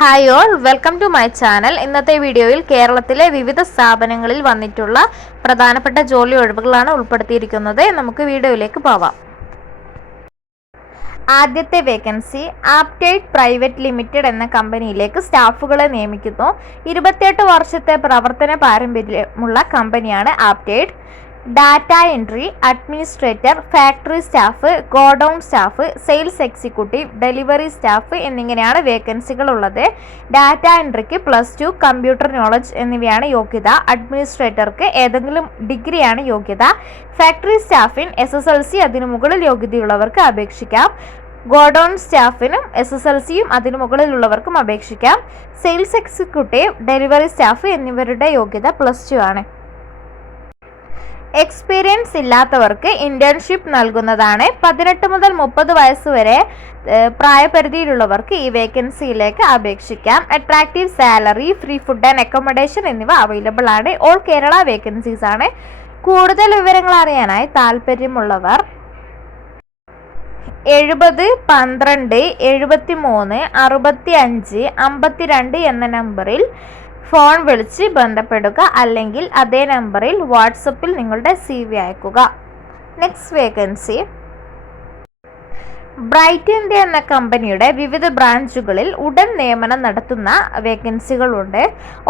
Hi all, welcome to my channel. ഇന്നത്തെ വീഡിയോയിൽ കേരളത്തിലെ വിവിധ സ്ഥാപനങ്ങളിൽ വന്നിട്ടുള്ള പ്രധാനപ്പെട്ട ജോലി ഒഴിവുകളാണ് ഉൾപ്പെടുത്തിയിരിക്കുന്നത്. നമുക്ക് വീഡിയോയിലേക്ക് പോവാം. ആദ്യത്തെ വേക്കൻസി ആപ്റ്റൈഡ് പ്രൈവറ്റ് ലിമിറ്റഡ് എന്ന കമ്പനിയിലേക്ക് സ്റ്റാഫുകളെ നിയമിക്കുന്നു. 28 വർഷത്തെ പ്രവർത്തന പാരമ്പര്യമുള്ള കമ്പനിയാണ് ആപ്റ്റൈഡ്. Data entry, administrator, factory staff, godown staff, sales executive, delivery staff എന്നിങ്ങനെയാണ് വേക്കൻസികൾ ഉള്ളത്. ഡാറ്റ എൻട്രിക്ക് +2 കമ്പ്യൂട്ടർ നോളജ് എന്നിവയാണ് യോഗ്യത. അഡ്മിനിസ്ട്രേറ്റർക്ക് ഏതെങ്കിലും ഡിഗ്രിയാണ് യോഗ്യത. ഫാക്ടറി സ്റ്റാഫിന് SSLC അതിനു മുകളിൽ യോഗ്യതയുള്ളവർക്ക് അപേക്ഷിക്കാം. ഗോഡൌൺ സ്റ്റാഫിനും SSLCയും അതിനു മുകളിലുള്ളവർക്കും അപേക്ഷിക്കാം. സെയിൽസ് എക്സിക്യൂട്ടീവ്, ഡെലിവറി സ്റ്റാഫ് എന്നിവരുടെ യോഗ്യത +2 ആണ്. എക്സ്പീരിയൻസ് ഇല്ലാത്തവർക്ക് ഇന്റേൺഷിപ്പ് നൽകുന്നതാണ്. 18 മുതൽ 30 വയസ്സ് വരെ പ്രായപരിധിയിലുള്ളവർക്ക് ഈ വേക്കൻസിയിലേക്ക് അപേക്ഷിക്കാം. Attractive salary, free food and accommodation എന്നിവ അവൈലബിൾ ആണ്. ഓൾ കേരള വേക്കൻസീസ് ആണ്. കൂടുതൽ വിവരങ്ങൾ അറിയാനായി താല്പര്യമുള്ളവർ 70 12 73 65 52 എന്ന നമ്പറിൽ ഫോൺ വിളിച്ച് ബന്ധപ്പെടുക, അല്ലെങ്കിൽ അതേ നമ്പറിൽ വാട്സപ്പിൽ നിങ്ങളുടെ CV അയക്കുക. നെക്സ്റ്റ് വേക്കൻസി ബ്രൈറ്റ് ഇന്ത്യ എന്ന കമ്പനിയുടെ വിവിധ ബ്രാഞ്ചുകളിൽ ഉടൻ നിയമനം നടത്തുന്ന വേക്കൻസികളുണ്ട്.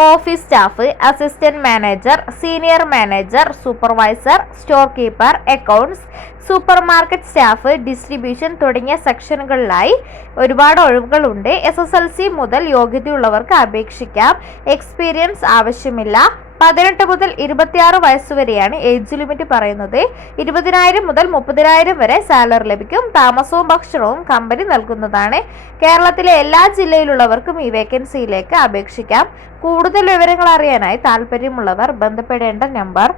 Office staff, assistant manager, senior manager, supervisor, store keeper, accounts, super market staff, distribution തുടങ്ങിയ സെക്ഷനുകളിലായി ഒരുപാട് ഒഴിവുകളുണ്ട്. SSLC മുതൽ യോഗ്യതയുള്ളവർക്ക് അപേക്ഷിക്കാം. എക്സ്പീരിയൻസ് ആവശ്യമില്ല. 18 മുതൽ 26 വയസ്സ് വരെയാണ് ഏജ് ലിമിറ്റ് പറയുന്നത്. 20,000 മുതൽ 30,000 വരെ സാലറി ലഭിക്കും. താമസവും ഭക്ഷണവും കമ്പനി നൽകുന്നതാണ്. കേരളത്തിലെ എല്ലാ ജില്ലയിലുള്ളവർക്കും ഈ വേക്കൻസിയിലേക്ക് അപേക്ഷിക്കാം. കൂടുതൽ വിവരങ്ങൾ അറിയാനായി താല്പര്യമുള്ളവർ ബന്ധപ്പെടേണ്ട നമ്പർ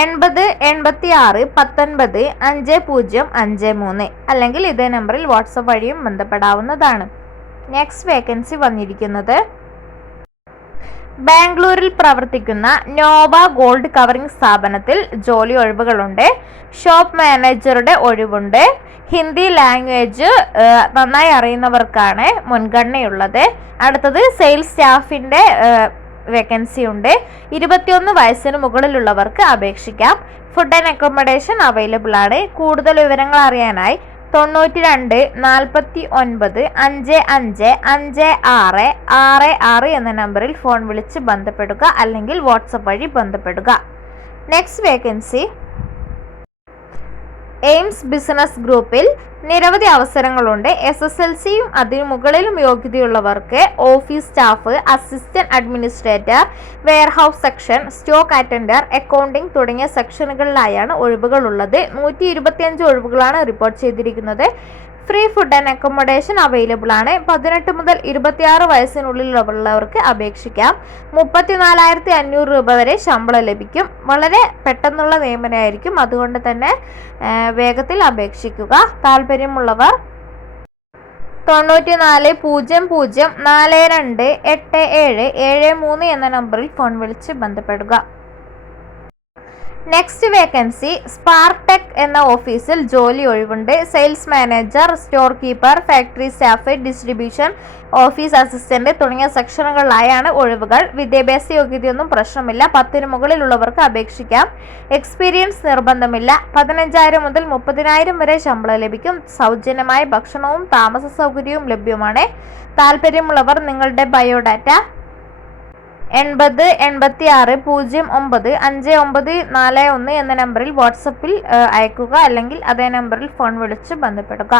80 86 19 5053 അല്ലെങ്കിൽ ഇതേ നമ്പറിൽ വാട്സപ്പ് വഴിയും ബന്ധപ്പെടാവുന്നതാണ്. നെക്സ്റ്റ് വേക്കൻസി വന്നിരിക്കുന്നത് ബാംഗ്ലൂരിൽ പ്രവർത്തിക്കുന്ന നോവ ഗോൾഡ് കവറിംഗ് സ്ഥാപനത്തിൽ ജോലി ഒഴിവുകളുണ്ട്. ഷോപ്പ് മാനേജറുടെ ഒഴിവുണ്ട്. ഹിന്ദി ലാംഗ്വേജ് നന്നായി അറിയുന്നവർക്കാണ് മുൻഗണനയുള്ളത്. അടുത്തത് സെയിൽസ് സ്റ്റാഫിൻ്റെ വേക്കൻസി ഉണ്ട്. 21 വയസ്സിന് മുകളിലുള്ളവർക്ക് അപേക്ഷിക്കാം. ഫുഡ് ആൻഡ് അക്കോമഡേഷൻ അവൈലബിൾ ആണ്. കൂടുതൽ വിവരങ്ങൾ അറിയാനായി 92 49 55 56 66 എന്ന നമ്പറിൽ ഫോൺ വിളിച്ച് ബന്ധപ്പെടുക, അല്ലെങ്കിൽ വാട്സപ്പ് വഴി ബന്ധപ്പെടുക. നെക്സ്റ്റ് വേക്കൻസി എയിംസ് ബിസിനസ് ഗ്രൂപ്പിൽ നിരവധി അവസരങ്ങളുണ്ട്. SSLCയും അതിനു മുകളിലും യോഗ്യതയുള്ളവർക്ക് office staff, assistant administrator, warehouse section, stock attender, accounting തുടങ്ങിയ സെക്ഷനുകളിലായാണ് ഒഴിവുകൾ ഉള്ളത്. 125 ഒഴിവുകളാണ് റിപ്പോർട്ട് ചെയ്തിരിക്കുന്നത്. Free food and accommodation available ആണ്. 18 മുതൽ 26 വയസ്സിനുള്ളിലുള്ളവർക്ക് അപേക്ഷിക്കാം. 34,500 രൂപ വരെ ശമ്പളം ലഭിക്കും. വളരെ പെട്ടെന്നുള്ള നിയമനമായിരിക്കും, അതുകൊണ്ട് തന്നെ വേഗത്തിൽ അപേക്ഷിക്കുക. താല്പര്യമുള്ളവർ 94 00 42 87 73 എന്ന നമ്പറിൽ ഫോൺ വിളിച്ച് ബന്ധപ്പെടുക. നെക്സ്റ്റ് വേക്കൻസി സ്പാർക്ക് ടെക് എന്ന ഓഫീസിൽ ജോലി ഒഴിവുണ്ട്. Sales manager, store keeper, factory staff, distribution, office assistant തുടങ്ങിയ സെക്ഷനുകളിലായാണ് ഒഴിവുകൾ. വിദ്യാഭ്യാസ യോഗ്യതയൊന്നും പ്രശ്നമില്ല. 10ന് മുകളിലുള്ളവർക്ക് അപേക്ഷിക്കാം. എക്സ്പീരിയൻസ് നിർബന്ധമില്ല. 15,000 മുതൽ 30,000 വരെ ശമ്പളം ലഭിക്കും. സൗജന്യമായ ഭക്ഷണവും താമസ സൗകര്യവും ലഭ്യമാണ്. താല്പര്യമുള്ളവർ നിങ്ങളുടെ ബയോഡാറ്റ 80 86 09 5941 എന്ന നമ്പറിൽ വാട്സപ്പിൽ അയക്കുക, അല്ലെങ്കിൽ അതേ നമ്പറിൽ ഫോൺ വിളിച്ച് ബന്ധപ്പെടുക.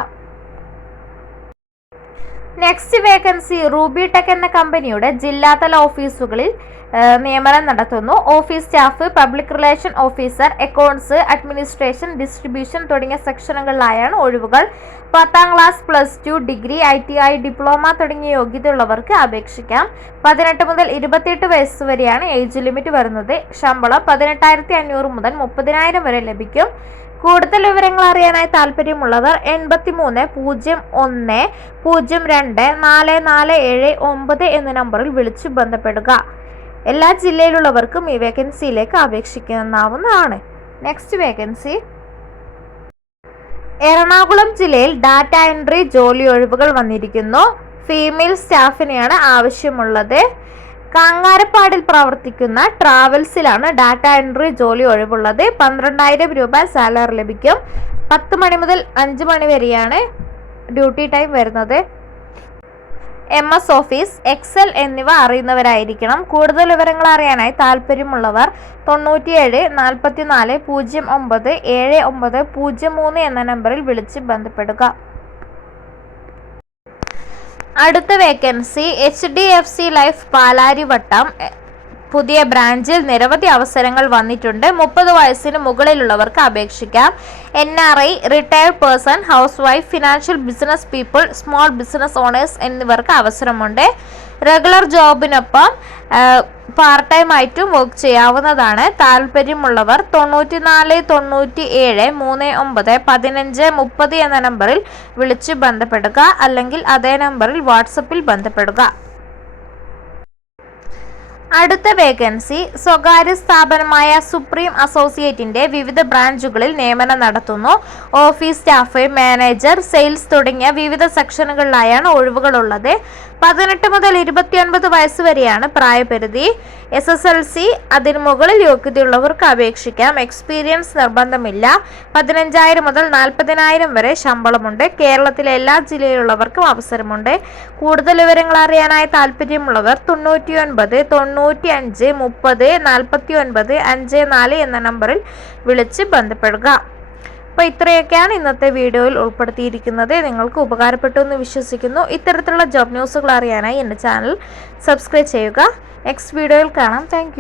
നെക്സ്റ്റ് വേക്കൻസി റൂബി ടെക് എന്ന കമ്പനിയുടെ ജില്ലാതല ഓഫീസുകളിൽ നിയമനം നടത്തുന്നു. Office staff, public relation officer, accounts, administration, distribution തുടങ്ങിയ സെക്ഷനുകളിലായാണ് ഒഴിവുകൾ. 10ാം ക്ലാസ്, +2, ഡിഗ്രി, ITI, ഡിപ്ലോമ തുടങ്ങിയ യോഗ്യതയുള്ളവർക്ക് അപേക്ഷിക്കാം. 18 മുതൽ 28 വയസ്സ് വരെയാണ് ഏജ് ലിമിറ്റ് വരുന്നത്. ശമ്പളം 18,500 മുതൽ 30,000 വരെ ലഭിക്കും. കൂടുതൽ വിവരങ്ങൾ അറിയാനായി താല്പര്യമുള്ളവർ 83 01 02 4479 എന്ന നമ്പറിൽ വിളിച്ച് ബന്ധപ്പെടുക. എല്ലാ ജില്ലയിലുള്ളവർക്കും ഈ വേക്കൻസിയിലേക്ക് അപേക്ഷിക്കാവുന്നതാണ്. നെക്സ്റ്റ് വേക്കൻസി എറണാകുളം ജില്ലയിൽ ഡാറ്റ എൻട്രി ജോലി ഒഴിവുകൾ വന്നിരിക്കുന്നു. ഫീമെയിൽ സ്റ്റാഫിനെയാണ് ആവശ്യമുള്ളത്. കാങ്ങാരപ്പാടിൽ പ്രവർത്തിക്കുന്ന ട്രാവൽസിലാണ് ഡാറ്റ എൻട്രി ജോലി ഒഴിവുള്ളത്. 12,000 രൂപ സാലറി ലഭിക്കും. 10 മണി മുതൽ 5 മണി വരെയാണ് ഡ്യൂട്ടി ടൈം വരുന്നത്. MS ഓഫീസ്, എക്സൽ എന്നിവ അറിയുന്നവരായിരിക്കണം. കൂടുതൽ വിവരങ്ങൾ അറിയാനായി താല്പര്യമുള്ളവർ 97 44 09 7903 എന്ന നമ്പറിൽ വിളിച്ച് ബന്ധപ്പെടുക. അടുത്ത വേക്കൻസി HDFC ലൈഫ് പാലാരിവട്ടം പുതിയ ബ്രാഞ്ചിൽ നിരവധി അവസരങ്ങൾ വന്നിട്ടുണ്ട്. 30 വയസ്സിന് മുകളിലുള്ളവർക്ക് അപേക്ഷിക്കാം. NRI, retired person, house wife, financial business people, small business owners എന്നിവർക്ക് അവസരമുണ്ട്. റെഗുലർ ജോബിനൊപ്പം പാർട്ട് ടൈം ആയിട്ടും വർക്ക് ചെയ്യാവുന്നതാണ്. താല്പര്യമുള്ളവർ 94 97 39 15 30 എന്ന നമ്പറിൽ വിളിച്ച് ബന്ധപ്പെടുക. അല്ലെങ്കിൽ അതേ നമ്പറിൽ വാട്സപ്പിൽ ബന്ധപ്പെടുക. അടുത്ത വേക്കൻസി സ്വകാര്യ സ്ഥാപനമായ സുപ്രീം അസോസിയേറ്റിന്റെ വിവിധ ബ്രാഞ്ചുകളിൽ നിയമനം നടത്തുന്നു. ഓഫീസ് സ്റ്റാഫ്, മാനേജർ, സെയിൽസ് തുടങ്ങിയ വിവിധ സെക്ഷനുകളിലായാണ് ഒഴിവുകളുള്ളത്. 18 മുതൽ 29 വയസ്സ് വരെയാണ് പ്രായപരിധി. SSLC അതിന് മുകളിൽ യോഗ്യതയുള്ളവർക്ക് അപേക്ഷിക്കാം. എക്സ്പീരിയൻസ് നിർബന്ധമില്ല. 15,000 മുതൽ 40,000 വരെ ശമ്പളമുണ്ട്. കേരളത്തിലെ എല്ലാ ജില്ലയിലുള്ളവർക്കും അവസരമുണ്ട്. കൂടുതൽ വിവരങ്ങൾ അറിയാനായി താല്പര്യമുള്ളവർ 99 95 30 49 54 എന്ന നമ്പറിൽ വിളിച്ച് ബന്ധപ്പെടുക. അപ്പോൾ ഇത്രയൊക്കെയാണ് ഇന്നത്തെ വീഡിയോയിൽ ഉൾപ്പെടുത്തിയിരിക്കുന്നത്. നിങ്ങൾക്ക് ഉപകാരപ്പെട്ടു എന്ന് വിശ്വസിക്കുന്നു. ഇത്തരത്തിലുള്ള ജോബ് ന്യൂസുകൾ അറിയാനായി എൻ്റെ ചാനൽ സബ്സ്ക്രൈബ് ചെയ്യുക. നെക്സ്റ്റ് വീഡിയോയിൽ കാണാം. താങ്ക്